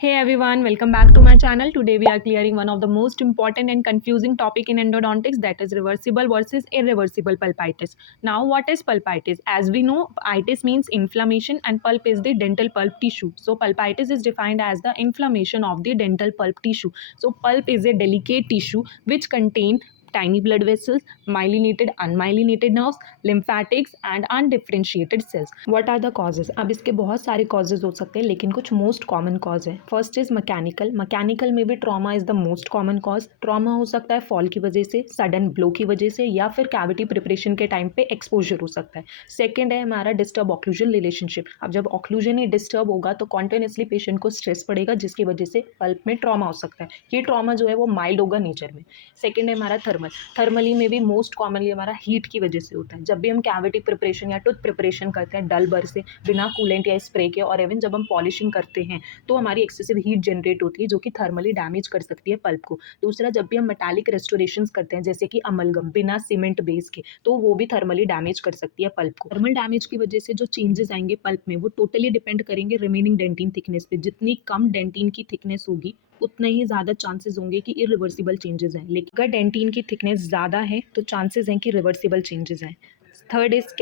Hey everyone, welcome back to my channel. Today we are clearing one of the most important and confusing topic in endodontics, that is reversible versus irreversible pulpitis. Now what is pulpitis? As we know, itis means inflammation and pulp is the dental pulp tissue. So pulpitis is defined as the inflammation of the dental pulp tissue. So pulp is a delicate tissue which contain tiny blood vessels, myelinated, unmyelinated nerves, lymphatics and undifferentiated cells. What are the causes? अब इसके बहुत सारे causes हो सकते हैं लेकिन कुछ most common cause है. First is mechanical में भी trauma is the most common cause. trauma हो सकता है fall की वजह से, sudden blow की वजह से या फिर cavity preparation के टाइम पे exposure हो सकता है. Second है हमारा disturb occlusion relationship. अब जब occlusion ही disturb होगा तो continuously patient को stress पड़ेगा जिसकी वजह से pulp में trauma हो सकता है. ये trauma जो है वो mild होगा nature में. सेकेंड है हमारा थर्मली में भी मोस्ट कॉमनली हमारा हीट की वजह से होता है. जब भी हम कैविटी प्रिपरेशन या टूथ प्रिपरेशन करते हैं डल बर से बिना कूलेंट या स्प्रे के, और इवन जब हम पॉलिशिंग करते हैं तो हमारी एक्सेसिव हीट जनरेट होती है जो कि थर्मली डैमेज कर सकती है पल्प को. दूसरा, जब भी हम मेटालिक रेस्टोरेशन करते हैं जैसे कि अमलगम बिना सीमेंट बेस के, तो वो भी थर्मली डैमेज कर सकती है पल्प को. थर्मल डैमेज की वजह से जो चेंजेस आएंगे पल्प में वो टोटली डिपेंड करेंगे रिमेनिंग डेंटिन थिकनेस पे. जितनी कम डेंटिन की थिकनेस होगी उतने ही ज़्यादा चांसेस होंगे कि इरिवर्सिबल चेंजेस हैं, लेकिन अगर डेंटिन की थिकनेस ज़्यादा है तो चांसेस हैं कि रिवर्सिबल चेंजेस हैं. थर्ड इज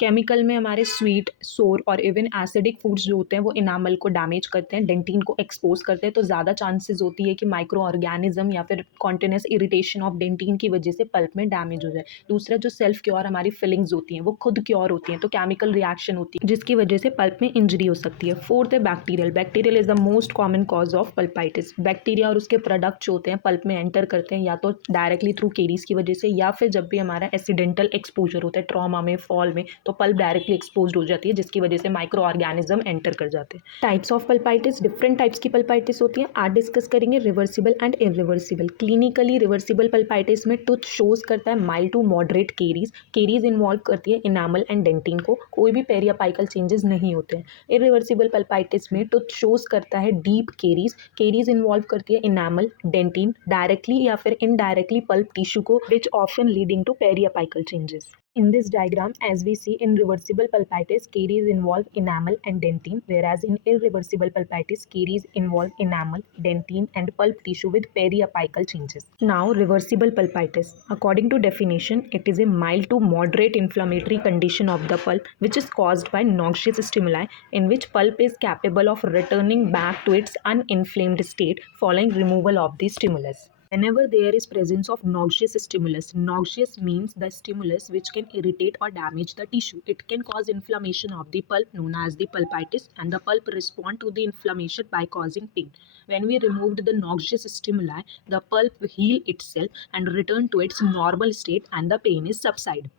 केमिकल में हमारे स्वीट, सोर और इवन एसिडिक फूड्स जो होते हैं वो इनामल को डैमेज करते हैं, डेंटिन को एक्सपोज करते हैं, तो ज़्यादा चांसेस होती है कि माइक्रो ऑर्गेनिज्म या फिर कॉन्टिन्यूस इरिटेशन ऑफ डेंटिन की वजह से पल्प में डैमेज हो जाए. दूसरा, जो सेल्फ क्योर हमारी फिलिंग्स होती हैं वो खुद क्योर होती हैं तो केमिकल रिएक्शन होती है जिसकी वजह से पल्प में इंजरी हो सकती है. फोर्थ है bacterial is the most common cause of pulpitis. Bacteria और उसके प्रोडक्ट जो होते हैं पल्प में एंटर करते हैं या तो डायरेक्टली थ्रू केरीज की वजह से या फिर जब भी हमारा एक्सीडेंटल एक्सपोजर होता है ट्रॉमा में, फॉल में, तो पल्प डायरेक्टली एक्सपोज हो जाती है जिसकी वजह से माइक्रो ऑर्गेनिज्म एंटर कर जाते हैं. Types of pulpitis, different types की पल्पाइटिस होती है. आज डिस्कस करेंगे reversible and irreversible. Clinically reversible pulpitis में टूथ शोज करता है mild to moderate caries involve करती है इनामल एंड डेंटिन को, कोई भी पेरियापाइकल चेंजेस नहीं होते हैं. इरिवर्सिबल पल्पाइटिस में टूथ शोज करता है डीप केरीज इन्वॉल्व करती है इनामल, डेंटिन, डायरेक्टली या फिर इनडायरेक्टली पल्प टिश्यू को, विच often leading to पेरियापाइकल changes. In this diagram, as we see, in reversible pulpitis, caries involve enamel and dentine, whereas in irreversible pulpitis, caries involve enamel, dentine, and pulp tissue with periapical changes. Now, reversible pulpitis. According to definition, it is a mild to moderate inflammatory condition of the pulp, which is caused by noxious stimuli, in which pulp is capable of returning back to its uninflamed state following removal of the stimulus. Whenever there is presence of noxious stimulus, noxious means the stimulus which can irritate or damage the tissue. It can cause inflammation of the pulp known as the pulpitis, and the pulp respond to the inflammation by causing pain. When we removed the noxious stimuli, the pulp heal itself and return to its normal state and the pain is subside.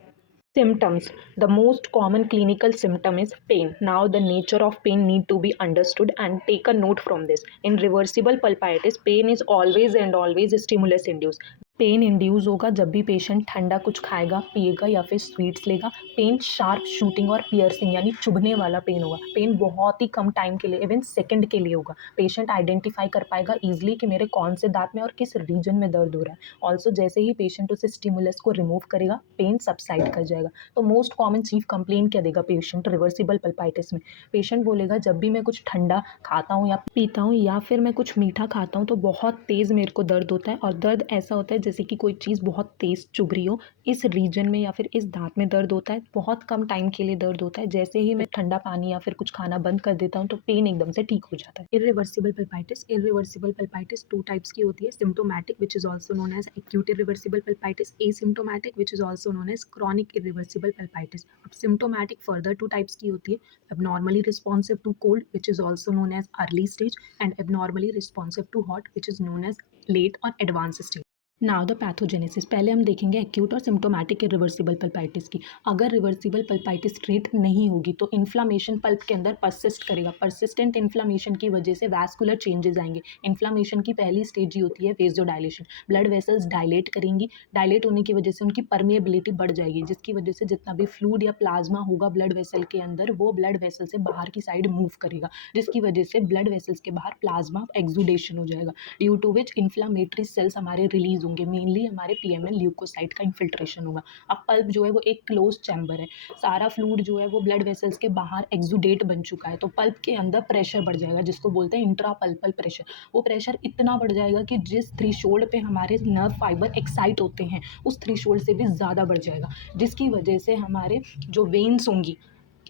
Symptoms. The most common clinical symptom is pain. Now the nature of pain need to be understood and take a note from this. In reversible pulpitis, pain is always and always stimulus induced. Pain induce होगा जब भी patient ठंडा कुछ खाएगा, पिएगा या फिर sweets लेगा. पेन शार्प शूटिंग और पियर्सिंग यानी चुभने वाला पेन होगा. पेन बहुत ही कम टाइम के लिए, इवन सेकंड के लिए होगा. पेशेंट आइडेंटिफाई कर पाएगा ईजिली कि मेरे कौन से दांत में और किस रीजन में दर्द हो रहा है. ऑल्सो जैसे ही पेशेंट उस स्टिमुलस को रिमूव करेगा पेन सबसाइड कर जाएगा. तो मोस्ट कॉमन चीफ कंप्लेन क्या देगा पेशेंट रिवर्सिबल पल्पाइटिस में? पेशेंट बोलेगा जब भी मैं कुछ ठंडा खाता हूँ या पीता हूँ या फिर मैं कुछ मीठा खाता हूँ तो बहुत तेज़ मेरे को दर्द होता है, और दर्द ऐसा होता है जैसे कि कोई चीज़ बहुत तेज़ चुभ रही हो. इस रीजन में या फिर इस दांत में दर्द होता है, बहुत कम टाइम के लिए दर्द होता है. जैसे ही मैं ठंडा पानी या फिर कुछ खाना बंद कर देता हूँ तो पेन एकदम से ठीक हो जाता है. इरिवर्सिबल पल्पाइटिस टू टाइप्स की होती है. Symptomatic which is also known as acute irreversible pulpitis, asymptomatic which is also known as chronic irreversible pulpitis. अब सिम्टोमैटिक फर्दर टू टाइप्स की होती है. abnormally responsive to cold which is also known as early stage, and abnormally responsive to hot which is known as late or advanced stage. Now the pathogenesis. पहले हम देखेंगे acute और symptomatic reversible pulpitis की. अगर reversible pulpitis treat नहीं होगी तो inflammation pulp के अंदर परसिस्ट करेगा. परसिस्टेंट इन्फ्लामेशन की वजह से वैस्कुलर चेंजेस आएंगे. इन्फ्लामेशन की पहली स्टेज ही होती है वेजोडाइलेशन. ब्लड वेसल्स डायलेट करेंगी. डायलेट होने की वजह से उनकी परमिएबिलिटी बढ़ जाएगी जिसकी वजह से जितना भी फ्लूइड या प्लाज्मा होगा ब्लड वेसल के अंदर वो ब्लड वेसल से बाहर की साइड मूव करेगा, जिसकी वजह से ब्लड वेसल्स के बाहर प्लाज्मा एक्सुडेशन हो जाएगा, due to which inflammatory cells हमारे रिलीज होंगे, मेनली हमारे पीएमएन ल्यूकोसाइट का इन्फिल्ट्रेशन होगा। अब पल्प जो है वो एक क्लोज चैम्बर है, सारा फ्लूइड जो है वो ब्लड वेसल्स के बाहर एक्सुडेट बन चुका है, तो पल्प के अंदर प्रेशर बढ़ जाएगा जिसको बोलते हैं इंट्रापल्पल प्रेशर। वो प्रेशर इतना बढ़ जाएगा कि जिस थ्रेशोल्ड पे हमारे नर्व फाइबर एक्साइट होते हैं उस थ्रेशोल्ड से भी ज़्यादा बढ़ जाएगा, जिसकी वजह से हमारे जो वेन्स होंगी,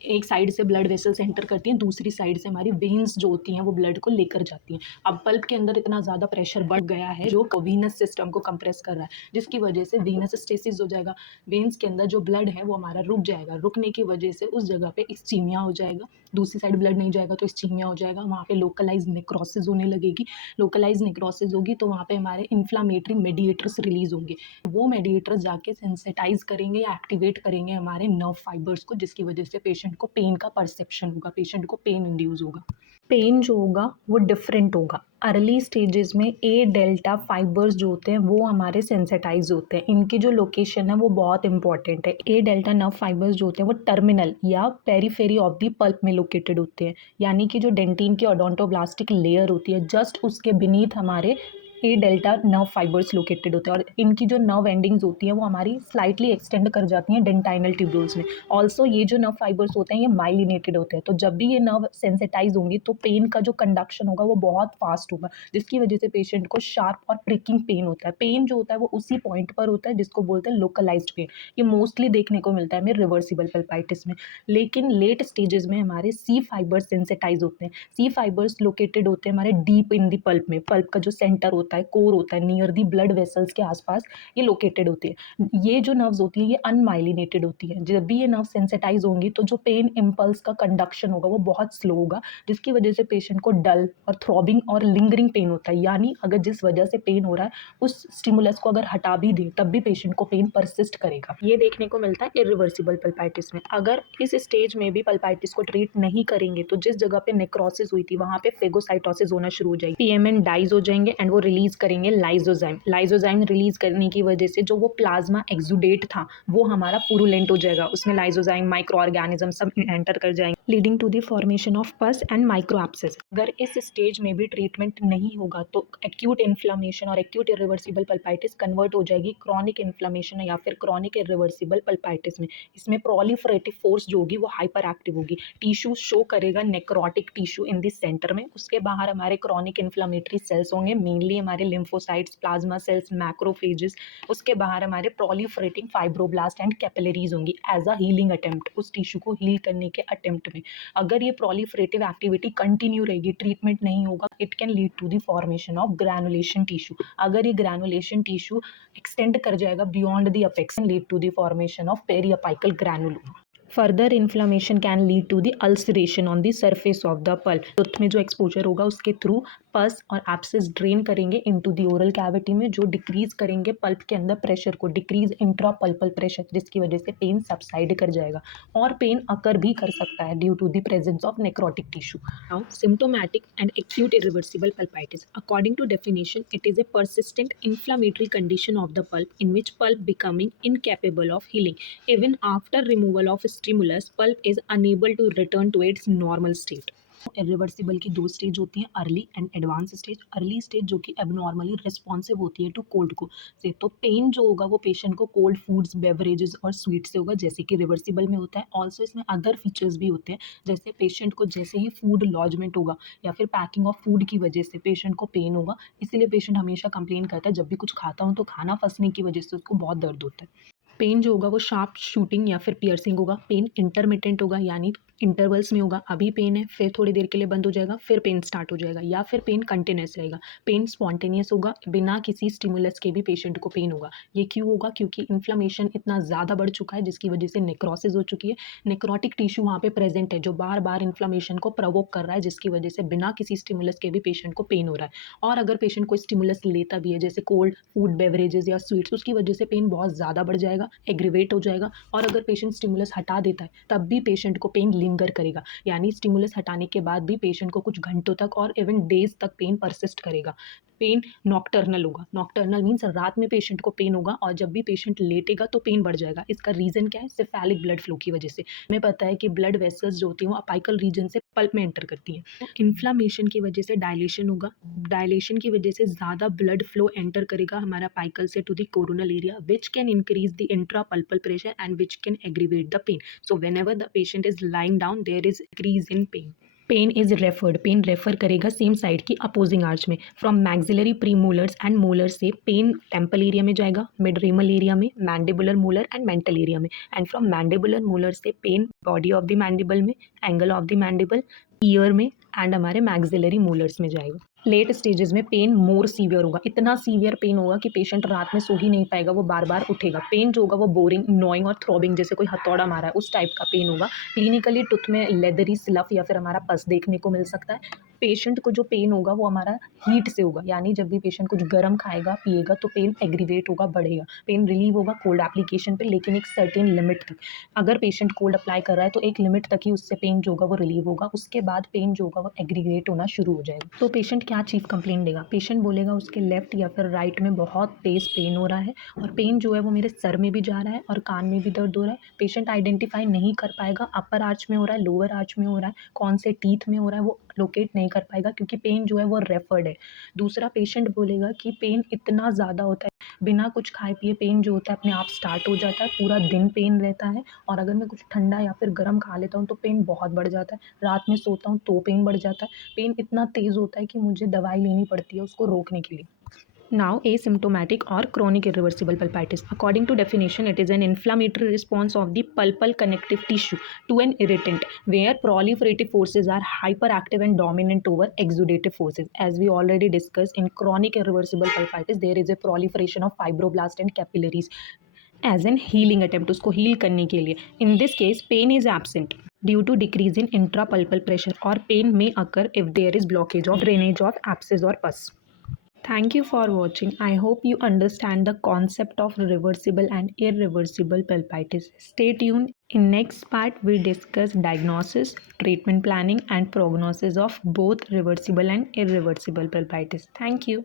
एक साइड से ब्लड वेसल्स एंटर करती हैं, दूसरी साइड से हमारी वेन्स जो होती हैं वो ब्लड को लेकर जाती हैं। अब पल्प के अंदर इतना ज़्यादा प्रेशर बढ़ गया है जो वीनस सिस्टम को कंप्रेस कर रहा है, जिसकी वजह से वीनस स्टेसिस हो जाएगा, वेन्स के अंदर जो ब्लड है वो हमारा रुक जाएगा, रुकने की वजह से उस जगह पे इस्चीमिया हो जाएगा, दूसरी साइड ब्लड नहीं जाएगा तो इस्चीमिया हो जाएगा, वहाँ पे लोकलाइज नेक्रोसिस होने लगेगी। लोकलाइज नेक्रोसिस होगी तो वहाँ पे हमारे इन्फ्लामेटरी मेडिएटर्स रिलीज होंगे, वो मेडिएटर्स जाके सेंसिटाइज करेंगे या एक्टिवेट करेंगे हमारे नर्व फाइबर्स को, जिसकी वजह से पेशेंट को पेन का परसेप्शन होगा, पेशेंट को पेन इंड्यूस होगा। पेन जो होगा वो डिफरेंट होगा। अर्ली स्टेजेस में ए डेल्टा फाइबर्स जो होते हैं वो हमारे सेंसिटाइज होते हैं, इनकी जो लोकेशन है वो बहुत इंपॉर्टेंट है। ए डेल्टा नर्व फाइबर्स जो होते हैं वो टर्मिनल या पेरीफेरी ऑफ द पल्प में लोकेटेड होते हैं, यानी कि जो डेंटिन की ओडोंटोब्लास्टिक लेयर होती है जस्ट उसके बीनीथ हमारे ए डेल्टा नर्व फाइबर्स लोकेटेड होते हैं, और इनकी जो नर्व एंडिंग्स होती हैं वो हमारी स्लाइटली एक्सटेंड कर जाती हैं डेंटाइनल ट्यूब्यूल्स में। ऑल्सो ये जो नर्व फाइबर्स होते हैं ये माइलिनेटेड होते हैं, तो जब भी ये नर्व सेंसिटाइज होंगी तो पेन का जो कंडक्शन होगा वो बहुत फास्ट होगा, जिसकी वजह से पेशेंट को शार्प और प्रिकिंग पेन होता है। पेन जो होता है वो उसी पॉइंट पर होता है जिसको बोलते हैं लोकलाइज्ड पेन। ये मोस्टली देखने को मिलता है हमें रिवर्सिबल पल्पाइटिस में, लेकिन लेट स्टेजेस में हमारे सी फाइबर्स सेंसिटाइज होते हैं। सी फाइबर्स लोकेटेड होते हैं हमारे डीप इन दी पल्प में, पल्प का जो सेंटर होता है, कोर होता है, नियर दी ब्लड वेसल्स के आसपास ये लोकेटेड होती है। ये जो नर्व्स होती है ये अनमाइलिनेटेड होती है, जब भी ये नर्व सेंसिटाइज होंगी तो जो पेन इम्पल्स का कंडक्शन होगा वो बहुत स्लो होगा, जिसकी वजह से पेशेंट को डल और थ्रॉबिंग और लिंगरिंग पेन होता है, यानी अगर जिस वजह से पेन हो रहा है उस स्टिमुलस को अगर हटा भी दे तब भी पेशेंट को पेन परसिस्ट करेगा। ये देखने को मिलता है इरिवर्सिबल पल्पाइटिस में। अगर इस स्टेज में भी पल्पाइटिस को ट्रीट नहीं करेंगे तो जिस जगह पे नेक्रोसिस हुई थी वहां पे फेगोसाइटोसिस होना शुरू हो जाएगी, पीएमएन डाइज हो जाएंगे एंड वो रिलीज करेंगे लाइजोजाइम। लाइजोजाइम रिलीज करने की वजह से जो वो प्लाज्मा एक्सुडेट था वो हमारा पुरुलेंट हो जाएगा, उसमें लाइजोजाइम माइक्रो ऑर्गेनिज्म सब एंटर कर जाएंगे, leading to the formation of pus and micro abscess. अगर इस स्टेज में भी ट्रीटमेंट नहीं होगा तो एक्यूट इन्फ्लामेशन और एक्यूट इरिवर्सिबल पल्पाइटिस कन्वर्ट हो जाएगी क्रॉनिक इन्फ्लामेशन या फिर क्रॉनिक इरिवर्सिबल पल्पाइटिस में। इसमें प्रोलिफरेटिव फोर्स जो होगी वो हाइपर एक्टिव होगी, टिश्यू शो करेगा necrotic tissue in this centre में, उसके बाहर हमारे क्रॉनिक इन्फ्लामेटरी सेल्स होंगे, मेनली हमारे लिम्फोसाइट्स, प्लाज्मा सेल्स, मैक्रोफेजेस, उसके बाहर हमारे प्रोलिफरेटिंग फाइब्रोब्लास्ट एंड कैपिलरीज होंगी एज अ हीलिंग अटेम्प्ट, उस टिश्यू को हील करने के अटेम्प्ट में। अगर ये प्रोलिफरेटिव एक्टिविटी कंटिन्यू रहेगी, ट्रीटमेंट नहीं होगा, it can lead to the formation of granulation tissue. अगर ये ग्रैनुलेशन टिश्यू एक्सटेंड कर जाएगा beyond the apex, lead to the formation of पेरिअपाइकल granuloma. Further inflammation can lead to the ulceration on the surface of the pulp. Tooth में जो exposure होगा उसके through पस और एब्सेस ड्रेन करेंगे इनटू द ओरल कैविटी में, जो decrease करेंगे पल्प के अंदर प्रेशर को, डिक्रीज इंट्रा पल्पल प्रेशर, जिसकी वजह से पेन सबसाइड कर जाएगा और पेन अकर भी कर सकता है due to the presence of necrotic tissue. Now symptomatic and acute irreversible pulpitis. According to definition, it is a persistent inflammatory condition of the pulp in which pulp becoming incapable of healing. Even after removal of stimulus, pulp is unable to return to its normal state. Irreversible की दो stage होती हैं, early and advance stage. Early stage जो कि abnormally responsive होती है to cold को से, तो पेन जो होगा वो पेशेंट को कोल्ड फूड्स, बेवरेजेस और स्वीट से होगा, जैसे कि रिवर्सिबल में होता है। ऑल्सो इसमें अदर फीचर्स भी होते हैं, जैसे पेशेंट को जैसे ही फूड लॉजमेंट होगा या फिर पैकिंग ऑफ फूड की वजह से पेशेंट को पेन होगा, इसीलिए पेशेंट हमेशा कंप्लेन करता है जब भी कुछ खाता हूँ तो खाना फंसने की वजह से उसको बहुत दर्द होता है। पेन जो होगा वो शार्प शूटिंग या फिर पियर्सिंग होगा। पेन इंटरमिटेंट होगा, यानी इंटरवल्स में होगा, अभी पेन है फिर थोड़ी देर के लिए बंद हो जाएगा फिर पेन स्टार्ट हो जाएगा, या फिर पेन कंटिन्यूस रहेगा। पेन स्पॉन्टेनियस होगा, बिना किसी स्टिमुलस के भी पेशेंट को पेन होगा। ये क्यों होगा? क्योंकि इन्फ्लेमेशन इतना ज़्यादा बढ़ चुका है जिसकी वजह से नेक्रोसिस हो चुकी है, नेक्रोटिक टिश्यू वहाँ पे प्रेजेंट है जो बार बार इन्फ्लेमेशन को प्रवोक कर रहा है, जिसकी वजह से बिना किसी स्टिमुलस के भी पेशेंट को पेन हो रहा है। और अगर पेशेंट कोई स्टिमुलस लेता भी है जैसे कोल्ड फूड, बेवरेजेस या स्वीट्स, उसकी वजह से पेन बहुत ज़्यादा बढ़ जाएगा, एग्रीवेट हो जाएगा। और अगर पेशेंट स्टिमुलस हटा देता है तब भी पेशेंट को पेन लिंगर करेगा, यानी स्टिमुलस हटाने के बाद भी पेशेंट को कुछ घंटों तक और इवन डेज तक पेन परसिस्ट करेगा। पेन नॉक्टर्नल होगा। नॉक्टर्नल मीन्स रात में पेशेंट को पेन होगा और जब भी पेशेंट लेटेगा तो पेन बढ़ जाएगा। इसका रीज़न क्या है? सिफेलिक ब्लड फ्लो की वजह से। हमें पता है कि ब्लड वेसल्स जो होती हैं वो अपाइकल रीजन से पल्प में एंटर करती हैं। इन्फ्लामेशन की वजह से डायलेशन होगा। डायलेशन की वजह से ज़्यादा ब्लड फ्लो एंटर करेगा हमारा अपाइकल से to the coronal area, which can increase the इंट्रापल्पल pressure and which can aggravate the pen. So whenever the patient is lying down, there is increase in pain. Pen is referred, pen refer करेगा same side की opposing arch में। From maxillary premolars and molars से pen temple area में जाएगा, mid रेमल area में, mandibular molar and mental area में। And from mandibular molar से pen body of the mandible में, angle of the mandible, year में and हमारे मैक्सिलरी मोलर्स में जाएगा। लेट स्टेजेस में पेन मोर सीवियर होगा। इतना सीवियर पेन होगा कि पेशेंट रात में सो ही नहीं पाएगा, वो बार बार उठेगा। पेन जो होगा वो बोरिंग, नॉइंग और थ्रॉबिंग, जैसे कोई हथौड़ा मारा है उस टाइप का पेन होगा। क्लिनिकली टूथ में लेदरी स्लफ या फिर हमारा पस देखने को मिल सकता है। पेशेंट को जो पेन होगा वो हमारा हीट से होगा, यानी जब भी पेशेंट कुछ गर्म खाएगा पिएगा तो पेन एग्रीवेट होगा, बढ़ेगा। पेन रिलीव होगा कोल्ड एप्लीकेशन पे, लेकिन एक सर्टेन लिमिट तक। अगर पेशेंट कोल्ड अप्लाई कर रहा है तो एक लिमिट तक ही उससे पेन जो होगा वो रिलीव होगा, उसके बाद पेन जो होगा वो एग्रीवेट होना शुरू हो जाएगा। तो पेशेंट क्या चीफ कंप्लेंट देगा? पेशेंट बोलेगा उसके लेफ्ट या फिर राइट में बहुत तेज पेन हो रहा है और पेन जो है वो मेरे सर में भी जा रहा है और कान में भी दर्द हो रहा है। पेशेंट आइडेंटिफाई नहीं कर पाएगा अपर आर्च में हो रहा है, लोअर आर्च में हो रहा है, कौन से टीथ में हो रहा है वो लोकेट नहीं कर पाएगा, क्योंकि पेन जो है वो रेफर्ड है। दूसरा पेशेंट बोलेगा कि पेन इतना ज़्यादा होता है, बिना कुछ खाए पिए पेन जो होता है अपने आप स्टार्ट हो जाता है, पूरा दिन पेन रहता है, और अगर मैं कुछ ठंडा या फिर गर्म खा लेता हूँ तो पेन बहुत बढ़ जाता है, रात में सोता हूँ तो पेन बढ़ जाता है, पेन इतना तेज़ होता है कि मुझे दवाई लेनी पड़ती है उसको रोकने के लिए। Now, asymptomatic or chronic irreversible pulpitis. According to definition, it is an inflammatory response of the pulpal connective tissue to an irritant, where proliferative forces are hyperactive and dominant over exudative forces. As we already discussed, in chronic irreversible pulpitis, there is a proliferation of fibroblast and capillaries as an healing attempt, उसको heal करने के लिए. In this case, pain is absent due to decrease in intrapulpal pressure, or pain may occur if there is blockage of drainage of abscess or pus. Thank you for watching. I hope you understand the concept of reversible and irreversible pulpitis. Stay tuned. In next part, we discuss diagnosis, treatment planning, and prognosis of both reversible and irreversible pulpitis. Thank you.